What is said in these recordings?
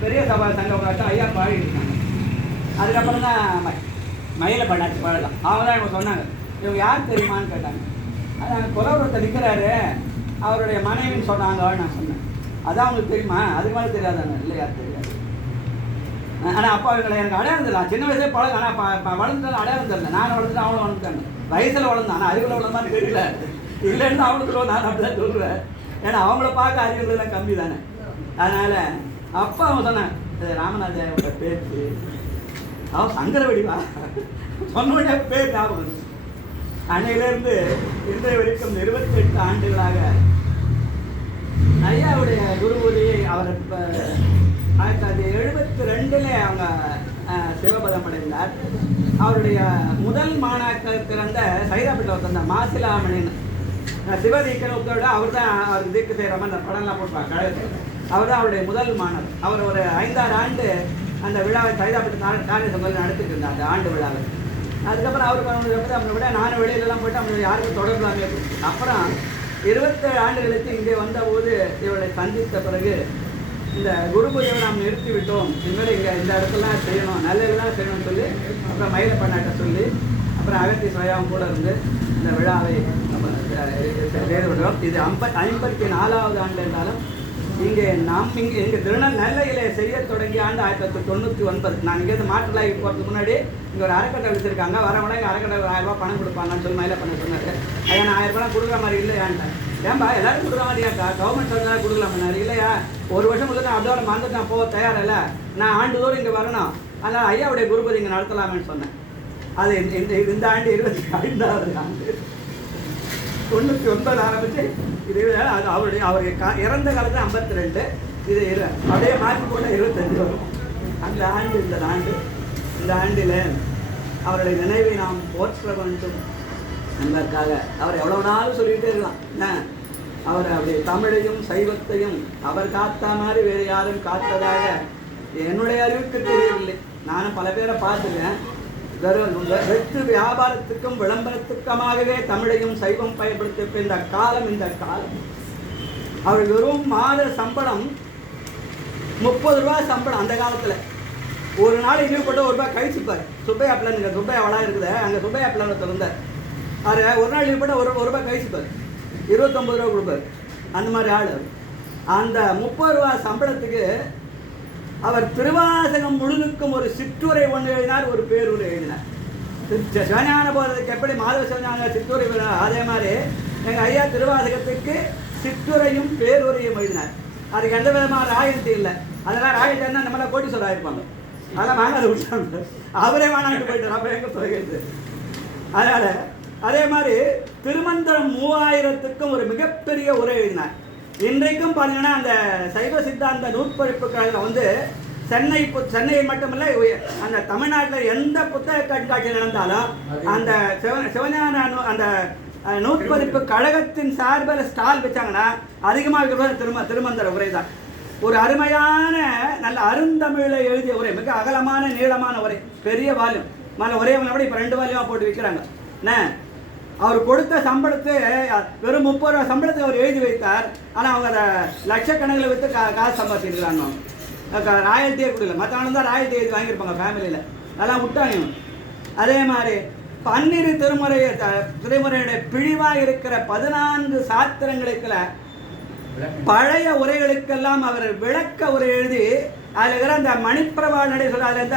பெரிய சபா சங்கம் காட்டும் ஐயா பாடிட்டு இருக்காங்க. அதுக்கப்புறம் தான் ம- மயில பண்ணாச்சு பாடலாம். அவங்க தான் இவங்க சொன்னாங்க. இவங்க யார் தெரியுமான்னு கேட்டாங்க. அதான் குலவரத்தை நிற்கிறாரு அவருடைய மனைவின்னு சொன்னாங்க நான் சொன்னேன். அதான் அவங்களுக்கு தெரியுமா? அதுக்கு மேலே தெரியாதாங்க இல்லை யார் தெரியாது. ஆனால் அப்பா அவங்களை எனக்கு அடையாளம் தெரியல. சின்ன வயசே பழக ஆனால் வளர்ந்துட்டாலும் அடையாளம் தெரியல. நான் வளர்ந்துட்டு அவளும் வளர்ந்துட்டாங்க. வயசில் வளர்ந்தான் ஆனால் அறிவில் வளர்ந்தான்னு தெரியல. இல்லைன்னு அவளுக்கு நான் அப்படி தான் சொல்லுவேன். ஏன்னா அவங்கள பார்க்க அறிவுகள் தான் கம்மி தானே. அதனால் அப்பா அவன் சொன்னேன் இது பேச்சு அவன் சங்கர வெடிவா சொன்ன பேர் ஞாபகம் வந்துச்சு. அன்னையிலிருந்து இன்றைய வரைக்கும் இருபத்தி எட்டு ஆண்டுகளாக ஐயாவுடைய குருபூதியை அவர் இப்போ ஆயிரத்தி தொள்ளாயிரத்தி எழுபத்தி ரெண்டில் அவங்க சிவபதம் அடைந்தார். அவருடைய முதல் மாணாக்கர் பிறந்த சைதாப்பேட்டில் ஒருத்தர் மாசிலாமணின்னு சிவதீக்கனோட அவர் தான் அவர் தீக்கு செய்கிற மாதிரி அந்த படம்லாம் போட்டுருவாங்க கழகத்தில் அவர் தான் அவருடைய முதல் மாணவர். அவர் ஒரு ஐந்தாறு ஆண்டு அந்த விழாவை கைதாப்பட்டு தானே காரிய சங்கத்தில் நடத்திட்டு இருந்தார் அந்த ஆண்டு விழாவை. அதுக்கப்புறம் அவர் பண்ணதுக்கு அவங்களை விட நானும் வெளியிலலாம் போயிட்டு அவங்க யாருக்கும் தொடர்பு இல்லாமல் அப்புறம் இருபத்தேழு ஆண்டுகளுக்கு இங்கே வந்தபோது இவளை சந்தித்த பிறகு இந்த குரு நாம் நிறுத்திவிட்டோம். இனிமேல் இங்கே இந்த இடத்துலாம் செய்யணும் நல்லதெல்லாம் செய்யணும்னு சொல்லி அப்புறம் மயில பண்ணாட்ட சொல்லி அப்புறம் அகத்தி சுயாவும் கூட இருந்து இந்த விழாவை நம்ம செய்து விடுறோம் இது ஐம்ப ஐம்பத்தி நாலாவது ஆண்டு என்றாலும் இங்கே நாம் இங்கே எங்கள் திருநெல்லையிலே செய்ய தொடங்கி ஆண்டு ஆயிரத்தி தொள்ளாயிரத்தி தொண்ணூற்றி ஒன்பது நான் இங்கேருந்து மாற்றுலாகி போகிறதுக்கு முன்னாடி இங்கே ஒரு அறக்கட்டளை வச்சுருக்காங்க. வரவங்க இங்கே அறக்கட்டளை ஒரு பணம் கொடுப்பாங்கன்னு சொல்லி மயில பண்ண சொன்னார். ஐயா நான் ஆயிரம் கொடுக்குற மாதிரி இல்லையான்ட்டேன் ஏன்பா எல்லாரும் கொடுக்குற மாதிரியாக்கா கவர்மெண்ட் சொன்னா கொடுக்கலாம்னாரு இல்லையா? ஒரு வருஷம் முதல்ல நான் அதோட மறந்துட்டு நான் போக தயாரில்ல. நான் ஆண்டுதோறும் இங்கே வரணும். அதனால் ஐயாவுடைய குருபதி இங்கே நடத்தலாமேன்னு சொன்னேன். அது இந்த இந்த ஆண்டு இருபத்தி ஐந்தாவது ஆண்டு. தொண்ணூற்றி ஒன்பது ஆரம்பித்து இது அது அவருடைய அவருடைய கா- இறந்த காலத்தில் ஐம்பத்தி ரெண்டு இது இரு அப்படியே மாற்றி போட்டால் இருபத்தஞ்சு வரும். அந்த ஆண்டு இந்த ஆண்டு இந்த ஆண்டில் அவருடைய நினைவை நாம் போற்ற வேண்டும் என்பதற்காக. அவர் எவ்வளவு நாள் சொல்லிகிட்டே இருக்கலாம் என்ன? அவர் அப்படி தமிழையும் சைவத்தையும் அவர் காத்த மாதிரி வேறு யாரும் காத்ததாக என்னுடைய அறிவுக்கு தெரியவில்லை. நானும் பல பேரை பார்த்துருக்கேன். வெற்று வியாபாரத்துக்கும் விளம்பரத்துக்குமாகவே தமிழையும் சைவம் பயன்படுத்தி இந்த காலம் இந்த காலம். அவர் வெறும் மாத சம்பளம் முப்பது ரூபா சம்பளம் அந்த காலத்தில். ஒரு நாள் லீவ் போட்டு ஒரு ரூபாய் கழிச்சுப்பார். சுப்பையா பிளான் இங்கே சுப்பையா வளா இருக்குது அங்கே சுப்பையா பிளான் திறந்தார் அவர் ஒரு நாள் லீவ் போட்டு ஒரு ஒரு ரூபாய் கழிச்சுப்பார். இருபத்தொம்பது ரூபா கொடுப்பார். அந்த மாதிரி ஆள். அந்த முப்பது ரூபா சம்பளத்துக்கு அவர் திருவாசகம் முழுதுக்கும் ஒரு சிற்றுரை ஒன்று எழுதினார் ஒரு பேருரை எழுதினார். சிவஞான போகிறதுக்கு எப்படி மாதவ சிவஞான சிற்றுரை அதே மாதிரி எங்கள் ஐயா திருவாசகத்துக்கு சிற்றுரையும் பேருரையும் எழுதினார். அதுக்கு எந்த விதமான ராயல்ட்டி இல்லை. அதெல்லாம் ராயல்ட்டி இருந்தால் போட்டி கோட்டீஸ்வரர் அதெல்லாம் வாங்காத விட்டாங்க. அவரே வாங்கிட்டு போயிட்டார். அப்போ எங்கே சொல்கிறது அதனால் அதே மாதிரி திருமந்திரம் மூவாயிரத்துக்கும் ஒரு மிகப்பெரிய உரை எழுதினார். இன்றைக்கும் பார்த்தீங்கன்னா அந்த சைவ சித்தாந்த நூற்பழிப்பு வந்து சென்னை சென்னை சென்னையில் மட்டுமல்ல அந்த தமிழ்நாட்டில் எந்த புத்தக கண்காட்சி நடந்தாலும் அந்த சிவ சிவஞான அந்த நூற்பதிப்பு கழகத்தின் சார்பில் ஸ்டால் வச்சாங்கன்னா அதிகமாக இருக்கிறது திரும திருமந்திர உரை தான். ஒரு அருமையான நல்ல அருந்தமிழில் எழுதிய உரை மிக அகலமான நீளமான உரை பெரிய வால்யூம் மேலே ஒரே ஒன்றை விட இப்போ ரெண்டு வால்யூமாக போட்டு விற்கிறாங்க என்ன? அவர் கொடுத்த சம்பளத்தை அஹ், வெறும் முப்பது ரூபா சம்பளத்தை அவர் எழுதி வைத்தார். ஆனால் அவங்க அதை லட்சக்கணக்கில் விற்று கா காசு சம்பாதிச்சிருக்கிறாங்க ராயல்ட்டியே கொடுக்கல. மற்றவங்க தான் ராயல்ட்டி எழுதி வாங்கியிருப்பாங்க ஃபேமிலியில் அதெல்லாம் விட்டாங்க. அதே மாதிரி பன்னிரு திருமுறை த- திருமுறையுடைய பிழிவாக இருக்கிற பதினான்கு சாத்திரங்களுக்குள்ள பழைய உரைகளுக்கெல்லாம் அவர் விளக்க உரை எழுதி அதில் இருக்கிற அந்த மணிப்பிரபா நடை சொல்ல அதில்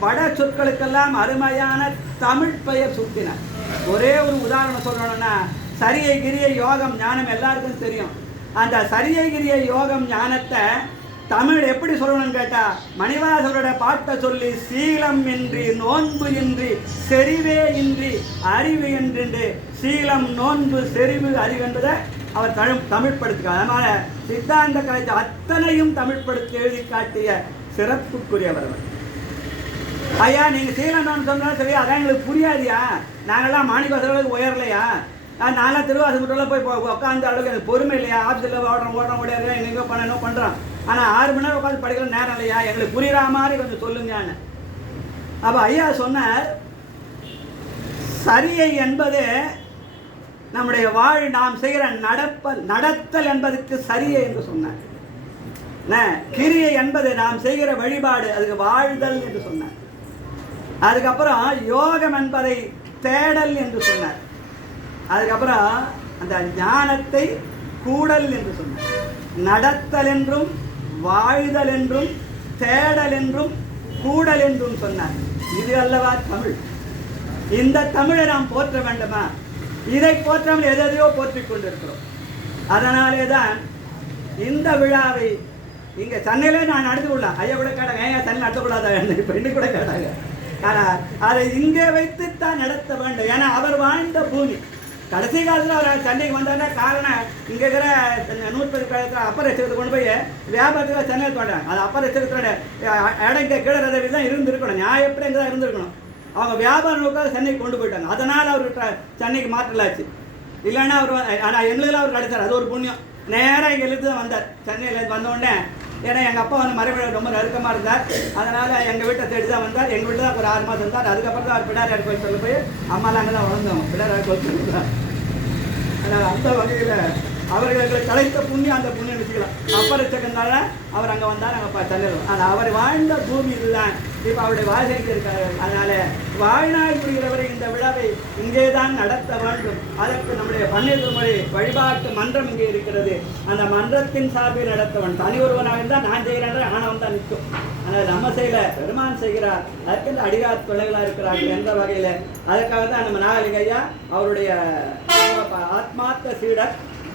வட சொற்களுக்கெல்லாம் அருமையான தமிழ் பெயர் சுட்டினார். ஒரே ஒரு உதாரணம் சொல்லணும்னா சரியை கிரிய யோகம் ஞானம் எல்லாருக்கும் தெரியும். அந்த சரியை கிரிய யோகம் ஞானத்தை தமிழ் எப்படி சொல்லணும்னு கேட்டா மணிவாசரோட பாட்டை சொல்லி சீலம் இன்றி நோன்பு இன்றி செறிவே இன்றி அறிவு என்று சீலம் நோன்பு செறிவு அறிவு என்பதை அவர் தமிழ் தமிழ்படுத்துகிறார். அதனால சித்தாந்த கலைஞர் அத்தனையும் தமிழ்படுத்தி எழுதி காட்டிய சிறப்புக்குரியவர் அவர். ஐயா சீலம் நோன்பு சொன்னாலும் சரி அதான் எங்களுக்கு புரியாதியா? நாங்கெல்லாம் மாணிவாசர்களுக்கு உயரலையா? நான் நான்லாம் திருவாசகத்தில் போய் உட்காந்து அளவுக்கு எனக்கு பொறுமை இல்லையா? ஆஃபீஸில் ஓடுறோம் ஓடுறோம் ஓடியாரு எங்கே பண்ணணும் பண்ணுறான் ஆனால் ஆறு மணி நேரம் உட்காந்து படிக்கிற நேரம் இல்லையா? எங்களுக்கு புரியுற மாதிரி கொஞ்சம் சொல்லுங்கன்னு. அப்போ ஐயா சொன்னார் சரியை என்பது நம்முடைய வாழ் நாம் செய்கிற நடப்ப நடத்தல் என்பதற்கு சரியை என்று சொன்னார். கிரியை என்பது நாம் செய்கிற வழிபாடு அதுக்கு வாழ்தல் என்று சொன்னார். அதுக்கப்புறம் யோகம் என்பதை தேடல் என்று சொன்னார். அதுக்கப்புறம் அந்த ஞானத்தை கூடல் என்று சொன்னார். நடத்தல் என்றும் வாழ்தல் என்றும் தேடல் என்றும் கூடல் என்றும் சொன்னார். இது அல்லவா தமிழ்? இந்த தமிழை நாம் போற்ற வேண்டுமா? இதை போற்றாமல் எதையோ போற்றிக் கொண்டிருக்கிறோம். அதனாலே தான் இந்த விழாவை இங்கே சென்னையிலே நான் நடந்து கொள்ளலாம் ஐயா கூட கேட்டாங்க ஏன் சென்னை நடத்தக்கூடாதா? இப்போ இன்னும் கூட கேட்டாங்க. ஆனால் அதை இங்கே வைத்து தான் நடத்த வேண்டும். ஏன்னா அவர் வாழ்ந்த பூமி. கடைசி காலத்தில் அவர் சென்னைக்கு வந்தாருன்னா காரணம் இங்கே இருக்கிற நூற்பது காலத்தில் அப்பர் எச்சரிக்கை கொண்டு போய் வியாபாரத்துக்கு சென்னையில் தோண்டாங்க அது அப்பர் எச்சரிக்கை இடம் இங்கே கீழே ரதவி தான் இருந்திருக்கணும். நியாயம் எப்படி இங்கே தான் இருந்திருக்கணும். அவங்க வியாபார நோக்காக சென்னைக்கு கொண்டு போயிட்டாங்க. அதனால் அவர் சென்னைக்கு மாற்றலாச்சு இல்லைன்னா அவர் ஆனால் எங்களுக்கெல்லாம் அவர் கிடைச்சார். அது ஒரு புண்ணியம். நேராக இங்கே இழுத்து தான் வந்தார். சென்னையில் வந்த உடனே ஏன்னா எங்கள் அப்பா வந்து மறைவிட ரொம்ப நெருக்கமாக இருந்தார். அதனால் எங்கள் வீட்டை தேடி தான் வந்தார். எங்கள் வீட்டில் தான் ஒரு ஆறு மாதம் இருந்தார். அதுக்கப்புறம் தான் அவர் பிடாரியார் கோயில் சொல்ல போய் அம்மாலாம் அங்கே தான் வளர்ந்தோம் பிடாரியார் கோயில் சொல்லுறாங்க அதனால் அந்த வகையில் அவர்களுக்கு கிடைத்த புண்ணியம் அந்த புண்ணியம் வச்சுக்கலாம். அப்பரச்சக்கனால அவர் அங்கே வந்தார் அங்கே சென்னையில் ஆனால் அவர் வாழ்ந்த பூமி இதுதான். இப்போ அவருடைய வாழ்க்கைக்கு இருக்கிறார்கள் அதனால வாழ்நாள் புரிகிறவரை இந்த விழாவை இங்கே தான் நடத்த வேண்டும். அதற்கு நம்முடைய பன்னீர்மொழி வழிபாட்டு மன்றம் இங்கே இருக்கிறது. அந்த மன்றத்தின் சார்பில் நடத்த வேண்டும் தனி ஒருவனாக இருந்தால் நான் செய்கிறேன் ஆணவம் தான் நிற்கும். ஆனால் நம்ம செய்யல பெருமான் செய்கிறார் அதற்கு இந்த அடிகார் பிள்ளைகளாக இருக்கிறார்கள் எந்த வகையில். அதுக்காக தான் நம்ம நாகலிங்கையா அவருடைய ஆத்மார்த்த சீடர்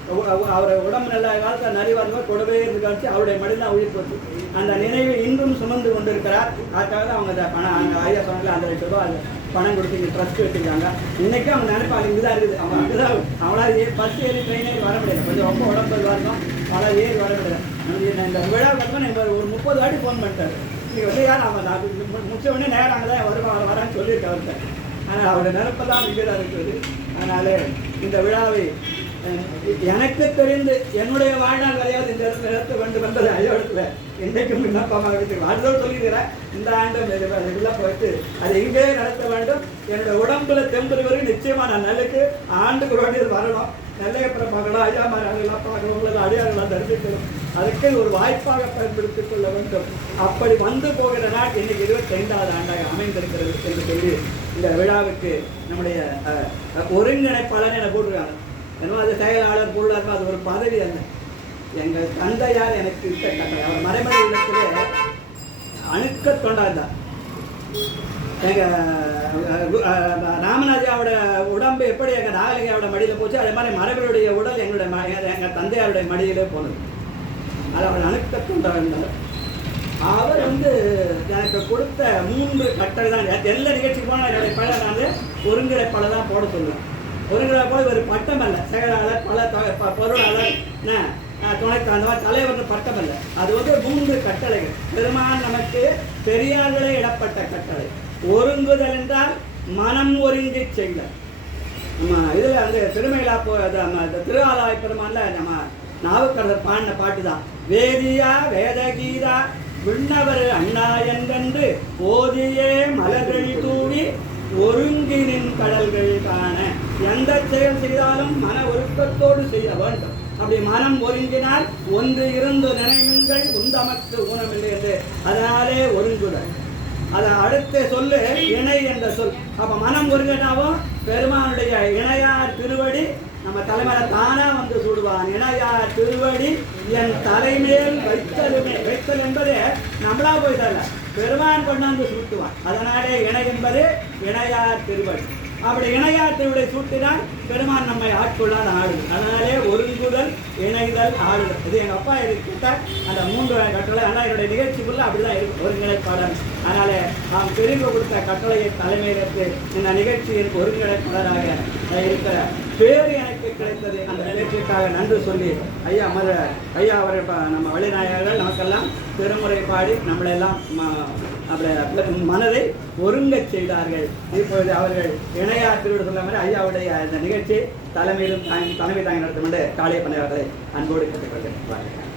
அவர் உடம்பு நல்ல காலத்தில் நிறைய வரும்போது கூடவே இருந்து காமிச்சு அவருடைய மடியில் தான் உயிர் போச்சு. அந்த நினைவை இன்றும் சுமந்து கொண்டிருக்கிறார். அதுக்காக தான் அவங்க அந்த பணம் அந்த ஐயா சொன்னாங்க அந்த லட்ச ரூபா அந்த பணம் கொடுத்து இங்கே ட்ரஸ்ட் வச்சுருக்காங்க. இன்றைக்கும் அவங்க நினைப்பாங்க இங்கே தான் இருக்குது. அவங்க அங்கே தான் அவங்களால ஏ பஸ் ஏறி ட்ரெயின் ஏறி வர முடியல. கொஞ்சம் ரொம்ப உடம்பு வரணும் அவங்களால ஏறி வர முடியல. இந்த- விழா எனக்கு ஒரு முப்பது வாட்டி ஃபோன் பண்ணிட்டாரு. இன்னைக்கு வந்து யார் அவன் முடிச்ச உடனே நேரம் அங்கே தான் வருவான் வரான்னு சொல்லியிருக்கேன் அவர்கிட்ட. ஆனால் அவருடைய நிரப்பு தான் இங்கே தான் இருக்குது. அதனால இந்த விழாவை எனக்கு தெரிந்து என்னுடைய வாழ்நாள் வரையாவது இந்த இடத்துல நடத்த வேண்டும் என்பது ஐயோடத்தில் இன்றைக்கும் விண்ணப்பமாக இருக்கு. வாழ்ந்தோடு சொல்லியிருக்கிறேன் இந்த ஆண்டு உள்ள போயிட்டு அதை இங்கே நடத்த வேண்டும். என்னுடைய உடம்புல தெம்புறவரை நிச்சயமா நான் நல்லுக்கு ஆண்டுக்கு வேண்டியது வரணும். நெல்லையப்புறம் பார்க்கணும் ஐயா எல்லாம் பார்க்கணும் உங்களை அடியாரெல்லாம் தரிசிக்கணும் அதுக்கு ஒரு வாய்ப்பாக பயன்படுத்திக் கொள்ள வேண்டும். அப்படி வந்து போகிற நாள் இன்னைக்கு இருபத்தி ஐந்தாவது ஆண்டாக அமைந்திருக்கிறது என்று சொல்லி இந்த விழாவுக்கு நம்முடைய அஹ், ஒருங்கிணைப்பாளர் என போட்டிருக்காங்க. என்னமோ அது செயலாளர் பொருளாளர் அது ஒரு பதவி என்ன எங்கள் தந்தையார் எனக்கு இருக்க கட்டளை அவர் மறைமலை இடத்திலே அணுக்க தொண்டாந்தார் எங்கள் அஹ், ராமராஜாவோட உடம்பு எப்படி எங்கள் நாகலிங்காவோட மடியில் போச்சு அதே மாதிரி மரபருடைய உடல் எங்களுடைய எங்கள் தந்தையாருடைய மடியிலே போனது. அது அவர் அணுக்க தொண்டாந்தார் அவர் வந்து எனக்கு கொடுத்த மூன்று கட்டளை தான் எல்லா நிகழ்ச்சிக்கு போனால் என்னுடைய பழம் நான் ஒருங்கிற பழம் தான் போட சொல்லுவேன். ஒருங்கிணைப்பாளர் ஒரு பட்டம் அல்ல. செயலாளர் பல ப- பொருளாளர் என்ன, அந்த மாதிரி தலைவர்கள் பட்டம் அல்ல. அது வந்து மூன்று கட்டளைகள். பெருமான் நமக்கு பெரியார்களே இடப்பட்ட கட்டளை. ஒருங்குதல் என்றால் மனம் ஒருங்கி செய்தல். நம்ம இதில் அந்த திருமயிலா போ நம்ம இந்த திருஆலாய் பெருமான்ல நம்ம நாவுக்கரசர் பாடின பாட்டு தான். வேதியா வேதகீதா விண்ணவர் அண்ணா என்றென்று ஓதியே மலர்கள் தூவி ஒருங்கினின் கடல்கள் காண எந்த செயல் செய்தாலும் மன ஒழுக்கத்தோடு செய்ய வேண்டும். அப்படி மனம் ஒருங்கினால் ஒன்று இருந்து நினைவுங்கள் உந்தமக்கு ஊனமில்லை என்று. அதனாலே ஒருங்குதல். அதை அடுத்த சொல்லு இணை என்ற சொல். அப்ப மனம் ஒருங்கினாவும் பெருமானுடைய இணையார் திருவடி நம்ம தலைமையில தானா வந்து சுடுவான் இணையார் திருவடி என் தலைமேல் வைத்தலுமே வைத்தல் என்பது நம்மளா போய் தரல. பெருமான் கொண்டாந்து சுட்டுவான் அதனாலே இணை என்பது இணையார் திருவடி. அப்படி இணையாத்தினுடைய சூட்டுதான் பெருமான் நம்மை ஆட்கொள்ளாத ஆடுது அதனாலே ஒருங்குதல் இணைதல் ஆடுதல் இது எங்கள் அப்பா கேட்டால் அந்த மூன்று கட்டளை. ஆனால் என்னுடைய நிகழ்ச்சிக்குள்ள அப்படிதான் இருக்கும். ஒருங்கிணைப்பாளர் அதனால நாம் பெருங்க கொடுத்த கட்டளையை தலைமையிலிருந்து இந்த நிகழ்ச்சியின் ஒருங்கிணைப்பாளராக இருக்கிற பேர் எனக்கு கிடைத்தது அந்த நிகழ்ச்சிக்காக நன்றி சொல்லி ஐயா மத ஐயா அவரை நம்ம வழிநாயகர்கள் நமக்கெல்லாம் திருமுறை பாடி நம்மளெல்லாம் ம- மனதை ஒருங்கச் செய்தார்கள். இப்பொழுது அவர்கள் இணையா திருவிட சொன்ன மாதிரி ஐயாவுடைய இந்த நிகழ்ச்சி தலைமையிலும் தலைமை தாங்கி நடத்தும் என்று காளியப்பன் அவர்களை அன்போடு கேட்டுக்கொள்கிறேன்.